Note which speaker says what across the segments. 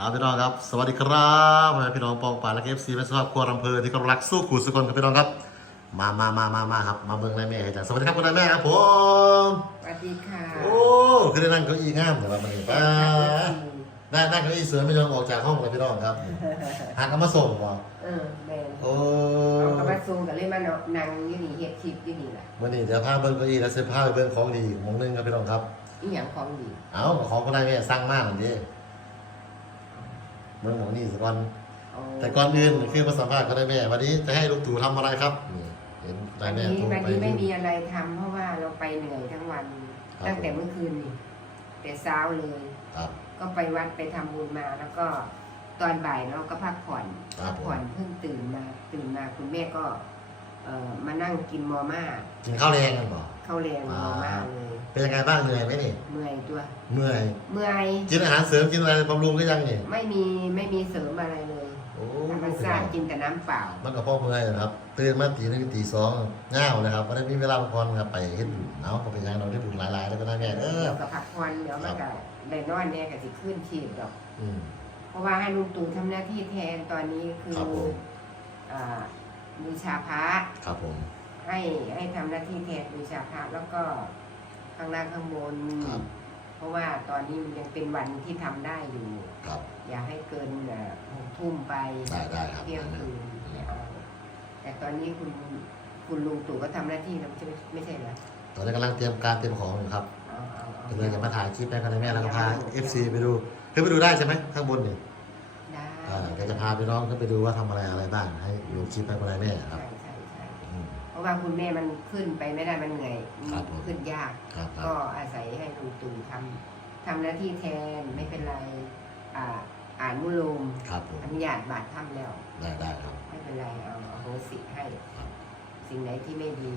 Speaker 1: เอาพี่น้องครับ สวัสดีครับพี่น้องปองป่าและเอฟซีแม่สุภาพครัวลำเพลินที่กำลังสู้ขู่สุกคนครับพี่น้องครับ มามามามามาครับ มาเมืองไรแม่ให้จ้ะสวัสดีครับคุณนายแม่ครับผม
Speaker 2: สวัสดีค่ะ
Speaker 1: โอ้คือได้นั่งเก้าอี้งามแต่ว่ามันนี่ป้านั่งนั่งเก้าอี้สวยไม่ยอมออกจากห้องเลยพี่น้องครับหากเอามาส่งว่ะ
Speaker 2: เออแมน
Speaker 1: โอ้
Speaker 2: เอากระบะซูงกับเลยมาเนาะนั่งอยู่นี่เฮ็ดคลิปอยู่นี่แหละ
Speaker 1: วันนี้เดี๋ยวพาเบิ้งเก้าอี้และเสื้อผ้าไปเบิ้งของดีหมองหนึงครับพี่น้องครับ
Speaker 2: อีหยังของดี
Speaker 1: เอาของคุณนายแม่สร้างมากหน่อยดิ เบิ้งของนี่สักวัน
Speaker 2: เอา
Speaker 1: แต่ก่อนอื่นคือมาสัมภาษณ์ก็ได้แม่ วันนี้จะให้ลูกตู่ทำอะไรครับนี่เห็น
Speaker 2: วั
Speaker 1: นาย
Speaker 2: น
Speaker 1: แม่
Speaker 2: นี้
Speaker 1: โทร
Speaker 2: วัน
Speaker 1: ไป
Speaker 2: นี้ไม่มีอะไรทำเพราะว่าเราไปเหนื่อยทั้งวัน
Speaker 1: ครับ
Speaker 2: ตั้งแต่เมื่อคืนนี่แต่เช้าเลย
Speaker 1: ครับ
Speaker 2: ก็ไปวัดไปทำบุญมาแล้วก็ตอนบ่ายเนาะก็พักผ่อน
Speaker 1: ครับ
Speaker 2: พักผ่อนเพิ่งตื่นมา ตื่นมาคุณแม่ก็ เอ่อมานั่งกินมอม่า
Speaker 1: กินข้าวแรงกันบ่
Speaker 2: ข้าวแรงมอม่าเลย
Speaker 1: เป็นยังไงบ้างเหนื่อยไหมนี่
Speaker 2: เมื่อยตัว
Speaker 1: เมื่อย
Speaker 2: เมื่อย
Speaker 1: กินอาหารเสริมกินอะไรบำรุงก็ยังนี่
Speaker 2: ไม่มีไม่มีเสริมอะไรเลย
Speaker 1: โอ้
Speaker 2: ธรรมชาติกินแต่น้ำเปล่า
Speaker 1: มันก็พ่อเมื่อยนะครับตื่นมาตีหนึงตีสองเง่าวนะครับไม่ได้มีเวลาพักผ่อนครับไปเฮ็ดบุญเอาก็เป็นอยังเราได้บุญหลายๆแล้วก็ได้แม่เออ
Speaker 2: เดี๋ยวกับพักผ่อนเดี๋ยวมันก็ได้นอนแน่ก็สิขึ้นขีดดอก
Speaker 1: อืม
Speaker 2: เพราะว่าให้ลุงตู่ทำหน้าที่แทนตอนนี้คือ
Speaker 1: ครับผม
Speaker 2: อ่า บูชาพระ
Speaker 1: ครับผม
Speaker 2: ให้ให้ทำหน้าที่แทนบูชาพระแล้วก็ข้างล่างข้างบน
Speaker 1: ครับ
Speaker 2: เพราะว่าตอนนี้มันยังเป็นวันที่ทำได้อยู่
Speaker 1: ครับ
Speaker 2: อย่าให้เกินเอ่อหกทุ่มไป
Speaker 1: ได้ได้ครับ
Speaker 2: เที่ยงคืนไม่เอาแต่ตอนนี้คุณคุณลุงตู่ก็ทำหน้าที่แล้วไม่ใช่ไม่ใช่เหรอ
Speaker 1: ตอนนี้กำลังเตรียมการเตรียมของอยู่ครับ
Speaker 2: เอาเอาเอา
Speaker 1: ก็เลยจะมาถ่ายคลิปให้กันแม่แล้วก็พา FC ไปดูขึ้นไปดูได้ใช่ไหมข้างบนนี่
Speaker 2: ได้
Speaker 1: อ่าก็จะพาพี่น้องขึ้นไปดูว่าทำอะไรอะไรบ้างให้ดูคลิปให้คุณนายแม่ค
Speaker 2: ใช่
Speaker 1: รับ
Speaker 2: ใช่ใช่
Speaker 1: อืม
Speaker 2: เพราะว่าคุณแม่มันขึ้นไปไม่ได้มันเหนื่อย
Speaker 1: ครับผม
Speaker 2: ขึ้นยาก
Speaker 1: ครับครั
Speaker 2: ก็
Speaker 1: บ
Speaker 2: อาศัยให้ลุงตู่ทำทำหน้าที่แทนไม่เป็นไร อ่าอ่านมุโลม
Speaker 1: ครับผม
Speaker 2: อนุญาตบาททำแล้ว
Speaker 1: ได้ได้ครับ
Speaker 2: ไม่เป็นไรเอาเอาโหสิให้
Speaker 1: ครับ
Speaker 2: สิ่งไหนที่ไม่ดี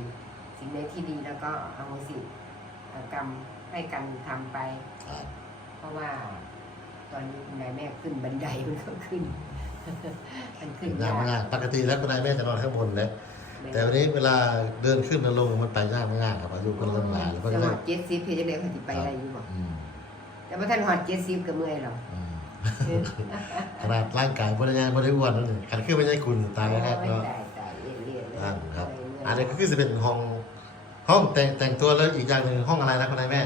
Speaker 2: สิ่งไหนที่ดีแล้วก็เอาโหสิอ่ากรรมให้กันทำไป
Speaker 1: ครับ
Speaker 2: เพราะว่า ตอนนี้คุณนายแม่ขึ้นบันไดมันก็ขึ้น มันขึ้น
Speaker 1: ยากไม่ยากปกติแล้วคุณนายแม่จะนอนข้างบนเลยแต่วันนี้เวลาเดินขึ้นแล้วลงมันไปยากไม่ยากครับอายุก็เริ่มหลายแล้วก็
Speaker 2: จะ
Speaker 1: เล
Speaker 2: หอยดเจ็ดสิบเพื่อจะได้ปฏิไปได้อยู่บ่
Speaker 1: อืม
Speaker 2: แต่ว่าท่านหอดเจ็ดสิบก็เมื่อยหรอก
Speaker 1: อืมขนาดร่างกายบริยางบริอ้วนนั่นเองขันขึ้นไม่ใช่คุณตายแล้วครับ
Speaker 2: โอ้
Speaker 1: เนาะ
Speaker 2: ตายตายเลี่ยนเลี่ยนเลย
Speaker 1: นั่นครับ
Speaker 2: เมื่ย
Speaker 1: อันนี้ก็คือจะเป็นห้องห้องแต่งแต่งตัวแล้วอีกอย่างหนึ่งห้องอะไรนะคุณนายแม่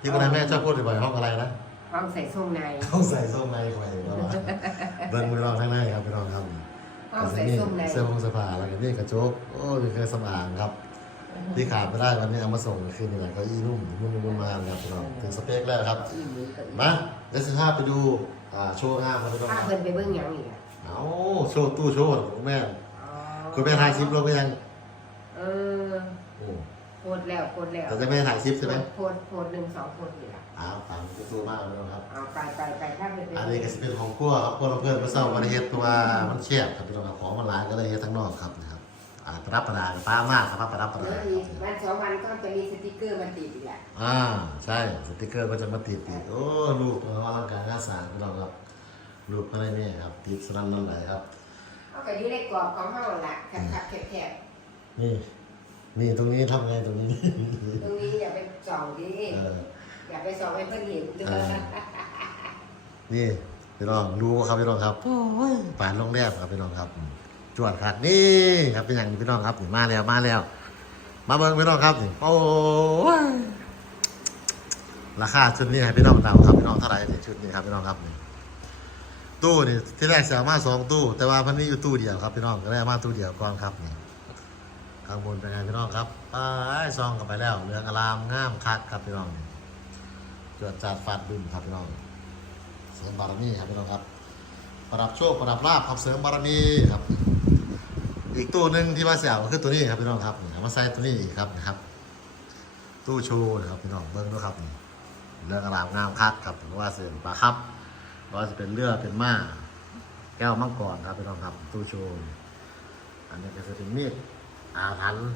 Speaker 1: ที่คุณนายแม่ชอบพูดบ่อยๆห้องอะไรนะ
Speaker 2: ห้องใส่ส้งใน
Speaker 1: ห้องใส่ส้มในไข่ก็ว่าเบิ้งมือลองข้างในครับพี่น้องครับ
Speaker 2: ห้องใส่ส้มใน
Speaker 1: เสื้อผงเสื้อผ้าแล้วก็นี่กระจกโอ้มีเครื่องสำอางครับที่ขาดไม่ได้วันนี้เอามาส่งคืนนี้แหละเก็อีนุ่มนุ่มนุ่มมากครับพี่น้องถึงสเปคแล้วครับ
Speaker 2: อีหลีก็อี
Speaker 1: มาเดี๋ยวสิพาไปดูอ่าโชว์งามครับพี่น้อง
Speaker 2: ถ้า
Speaker 1: ครับ
Speaker 2: เพิ่นไปเบิ่งหยังอีกอะ
Speaker 1: เอาโชว์ตู้โชว์คุณแม่
Speaker 2: อ๋อ
Speaker 1: คุณแม่ถ่ายคลิปลงไปยัง
Speaker 2: เออ
Speaker 1: โอ้
Speaker 2: โพสต์แล้วโพสต์แล้ว
Speaker 1: แต่จะไม่ถ่ายคลิปใช่ไหม
Speaker 2: โพสต์โพสต์หนึ่งสองโพสต์อีกอะ
Speaker 1: อ้าวฟังตู้มากเลยครับ
Speaker 2: เอาไปไปไปถ้าเพิ่นไป
Speaker 1: อันนี้ก็จะเป็นของครัวครับครัวเราเพื่อนมาเศร้ามาเฮ็ดตัวมันเชียบครับพี่น้องครับของมันหลายก็เลยเฮ็ดทั้งนอกครับนะครับอ่าประดับประดาป้ามากครับประดับประ
Speaker 2: เดี๋
Speaker 1: ดา
Speaker 2: ยวอีกวันสองวันก็จะมีสติกเกอร์มาติดอีกแหละ
Speaker 1: อ่าใช่สติกเกอร์ก็จะมาติดติดโอ้ลูกเราอลังการงานสร้างพี่น้องครับลูกอะไรเนี่ยครับติดสนั่นนั่นไหลครับ
Speaker 2: เอาก็อยู่ในกรอบของเฮาล่ะแคบๆแคบ
Speaker 1: นี่ นี่ตรงนี้ทำไงตรงนี้
Speaker 2: ๆตรงนี้อย่าไปส่องดิ
Speaker 1: เออ
Speaker 2: อย่าไปส่องให้เพิ่นเห็นเด้
Speaker 1: เอ
Speaker 2: อ
Speaker 1: อ นี่พี่น้องรู้ครับพี่น้องครับโอ้ยป่านลงแรบครับพี่น้องครับจวดครับนี่ครับเป็นอย่างนี้พี่น้องครับนี่มาแล้วมาแล้ว มาเบิ่งพี่น้องครับนี่โอ้ยราคาชุดนี้ให้พี่น้องเดาครับพี่น้องเท่าไหร่เนี่ยชุดนี้ครับพี่น้องครับนี่ตู้นี่ที่แรกจะเอามาสองตู้ แต่ว่าพันนี้อยู่ตู้เดียวครับพี่น้องก็ได้เอามาตู้เดียวก่อนครับนี่ ข้างบนเป็นไงพี่น้องครับไปซองกันไปแล้วเรืองอารามงามคักครับพี่น้องจวดจัดฟาดบึ้มครับพี่น้อง เสริมบารมีครับพี่น้องครับ ประดับโชคประดับลาภครับเสริมบารมีครับ อีกตู้หนึ่งที่ว่าเสียก็คือตัวนี้ครับพี่น้องครับมาใส่ตัวนี้อีกครับนะครับ ตู้โชว์นะครับพี่น้องเบิ้งด้วยครับนี่เรื่องอารามงามคักครับหรือว่าเสริมปลาครับว่าจะเป็นเลือเป็นม้าแก้วมังกรครับพี่น้องครับ ตู้โชว์อันนี้ก็จะเป็นมีด อาถรรพ์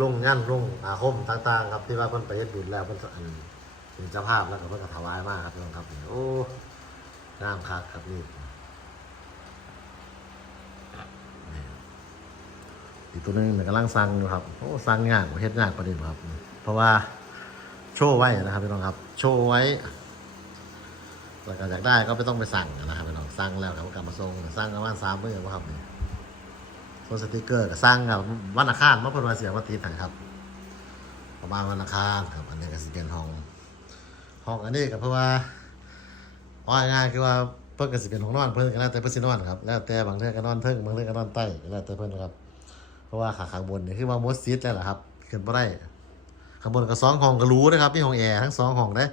Speaker 1: ลงงั้นลงอาคมต่าง ๆ ครับที่ว่าเพิ่นไปเฮ็ดบุญแล้วเพิ่นอันเป็นเจ้าภาพแล้วก็เพื่อถวายมากครับพี่น้องครับโอ้งามคักครับนี่นี่อีกตัวนึงเนี่ยกำลังสั่งอยู่ครับโอ้สั่งงานเฮ็ดงานประเด็นครับ เพราะว่าโชว์ไว้นะครับพี่น้องครับ โชว์ไว้แล้วก็อยากได้ก็ไม่ต้องไปสั่งนะครับพี่น้องสั่งแล้วเขาก็กลับมาส่งสั่งประมาณสามมื้อครับนี่ ส่วนสติกเกอร์ก็สั่งกับวันอังคารเมื่อพนวันเสียวันอาทิตย์นครับ ประมาณวันอังคารครับ อันนี้ก็สิเป็นห้องห้องอันนี้ก็เพราะว่าว่าง่ายคือว่าเพิ่นก็สิเป็นห้องนอนเพิ่นก็แล้วแต่เพิ่นสินอนครับแล้วแต่บางเทื่อก็นอนเทิงบางเทื่อก็นอนใต้ก็แล้วแต่เพิ่นครับ เพราะว่าขาข้างบนนี่คือว่าหมดซีดแล้วล่ะครับขึ้นบ่ได้ข้างบนก็สองห้องก็รู้นะครับมีห้องแอร์ทั้งสองห้องเด้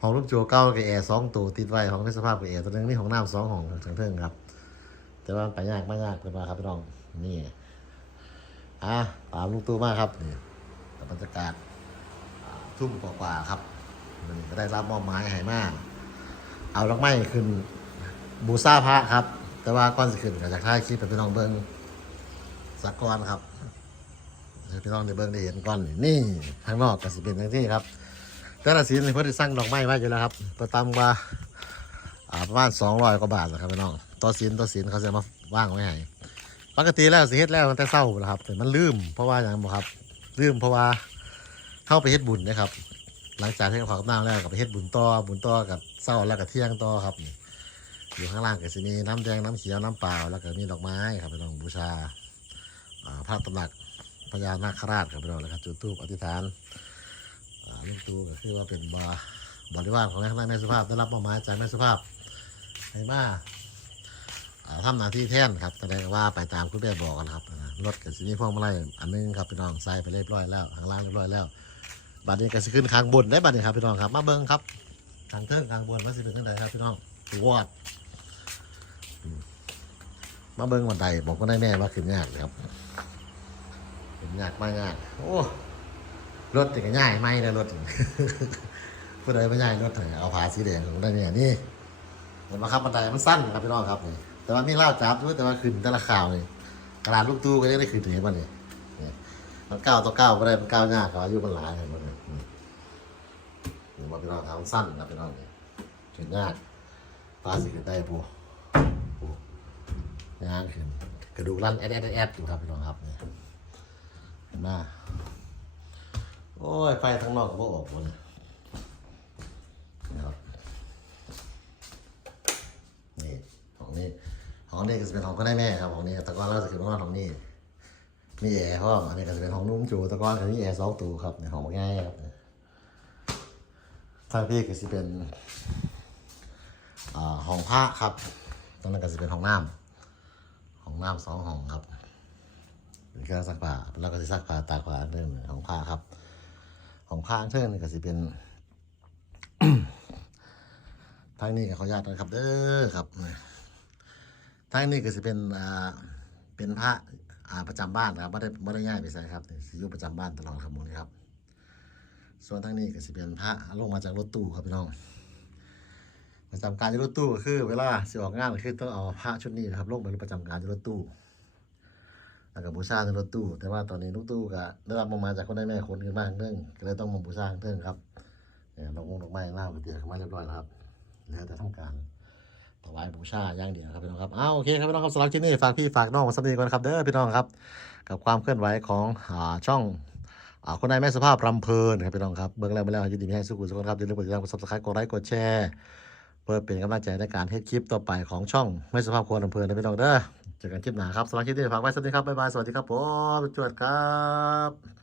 Speaker 1: ห้องรูปโจเก้ากับแอร์สองตัวติดไว้ห้องในสภาพกับแอร์ตัวหนึงนี่ห้องน้ำสองห้องทางเทิงครับ แต่ว่าไปยากไม่ยากเพิ่นว่าครับพี่น้อง นี่ อะตามลูกตู้มากครับนี่บรรยากาศทุ่มกว่าๆครับมันก็ได้รับมอบหมายให้มาก เอาดอกไม้ขึ้น บูซาพระครับ แต่ว่าก้อนสิขึ้นก็จากท้ายคลิปไปพี่น้องเบิ้งสักก้อนครับพี่น้องได้เบิ้งได้เห็นก้อนนี่นี่ข้างนอกก็สิเป็นอย่างที่ครับ แต่ละสีนี่เพิ่นได้สั่งดอกไม้ไว้อยู่แล้วครับประตามว่าอ่าประมาณสองร้อยกว่าบาทนะครับพี่น้อง ต่อสินต่อสินเขาจะมาว่างไว้ให้ปกติแล้วสิเฮ็ดแล้วตั้งแต่เศร้าแล้วครับแต่มันลืมเพราะว่าอย่างบ่ครับลืมเพราะว่าเข้าไปเฮ็ดบุญนะครับ หลังจากที่เขากับน้ำแล้วก็ไปเฮ็ดบุญต่อบุญต่อกับเศร้าแล้วก็เที่ยงต่อครับอยู่ข้างล่างก็จะมีน้ำแดงน้ำเขียวน้ำเปล่า แล้วก็มีดอกไม้ครับพี่น้องบูชาพระตำหนักพญานาคราชครับพี่น้องแล้วก็จุดธูปอธิษฐานลูกตูก็คือว่าเป็นบาบริวารของแม่แม่สุภาพได้รับมอบหมายจากแม่สุภาพให้มา อ่าหน้าที่แทนครับแสดงว่าไปตามคุณแม่บอกกันครับรถกับสิมีพวงมาลัยอันนึงครับพี่น้องใส่ไปเรียบร้อยแล้วข้างล่างเรียบร้อยแล้วบัดนี้ก็สิขึ้นข้างบนได้บัดนี้ครับพี่น้องครับ มาเบิ้งครับทางเทิงข้างบนว่าสิเป็นทางใดครับพี่น้องวอดมาเบิ้งบันไดบอกก็ได้แม่ว่าขึ้นยากเลยครับขึ้นยากมากยากโอ้รถติดง่ายไหมนะรถผู้ใดไม่ง่ายรถเอาผาสีแดงของได้เนี่ยนี่เห็นไหมครับบันไดมันสั้นครับพี่น้องครับนี่ แต่ว่ามีเล่าจับด้วยแต่ว่าขึ้นแต่ละข่าวนี่กระดาษลูกตู้ก็ยังได้ขึ้นถึงบ้านนี่มันก้าวต่อก้าวไม่ได้มันก้าวยากครับอายุมันหลายครับมันเนี่ยมหรือว่าเป็นรองเท้าสั้นนะเป็นรองเนี่ยขึ้นยากปลาสิขึ้นได้ปูยากขึ้นกระดูกรันแอดแอดแอดอยู่ครับพี่น้องครับเนี่ยเห็นไหมโอ้ยไฟทั้งนอกก็บ่ออกหมดเลยนะครับนี่ของนี้ ของนี้ก็จะเป็นของก็ได้แม่ครับของนี้ต่ก่อนเราจะขึ้นมานอนของนี้มีแอร์เพราะอันนี้ก็จะเป็นห้องนุ่มจูตะก้อนก็มีแอร์สองตัวครับในห้องง่ายครับทางพี่ก็จะเป็นห้องพระครับตรงนั้นก็จะเป็นห้องน้ำห้องน้ำสองห้องครับเป็นเครื่องซักผ้าแล้วก็จะซักผ้าตากผ้าเรื่องห้องผ้าครับห้องผ้าเท่านี้ก็จะเป็นทางนี้ก็ขออนุญาตนะครับเด้อครับ ทางนี้ก็จะเป็นอ่าเป็นพระอ่าประจำบ้านนะครับไม่ได้ไม่ได้ย้ายไปใส่ครับสิอยู่ประจำบ้านตลอดครับหมนี้ครับ ส่วนทางนี้ก็สิเป็นพระลงมาจากรถตู้ครับพี่น้องประจำการอยู่รถตู้ก็คือ เวลาสิออกงานก็คือต้องเอาพระชุดนี้นะครับลงไปประจำการอยู่รถตู้แล้วก็บูชาในรถตู้ แต่ว่าตอนนี้รถตู้ก็ได้รับมาจากคนได้แม่คนขึ้นบ้านเรื่องก็เลยต้องมาบูชาเรื่องครับเนี่ยดอกมงดอกไม้เล่าไปเตียขึ้นมาเรียบร้อยแล้วครับเหลือแต่ทำการ ถวายบูชาอย่างเดียวครับพี่น้องครับอ้าวโอเคครับพี่น้องครับสำหรับคลิปนี้ฝากพี่ฝากน้องมาสักนิดก่อนครับเด้อพี่น้องครับ กับความเคลื่อนไหวของช่องคนในแม่สภาพรำเพลินครับพี่น้องครับเบื้องแรกไปแล้วยินดีม่ให้สุขุสุขครับอย่าลืมกดติดตามกดซับสไครต์กดไลค์กดแชร์เพื่อเป็นกำลังใจในการเฮ็ดคลิปต่อไปของช่องแม่สภาพควรรำเพลินนะพี่น้องเด้อเจอกันคลิปหน้าครับสำหรับคลิปนี้ฝากไว้สวัสดีครับบ๊ายบายสวัสดีครับผมจวดครับ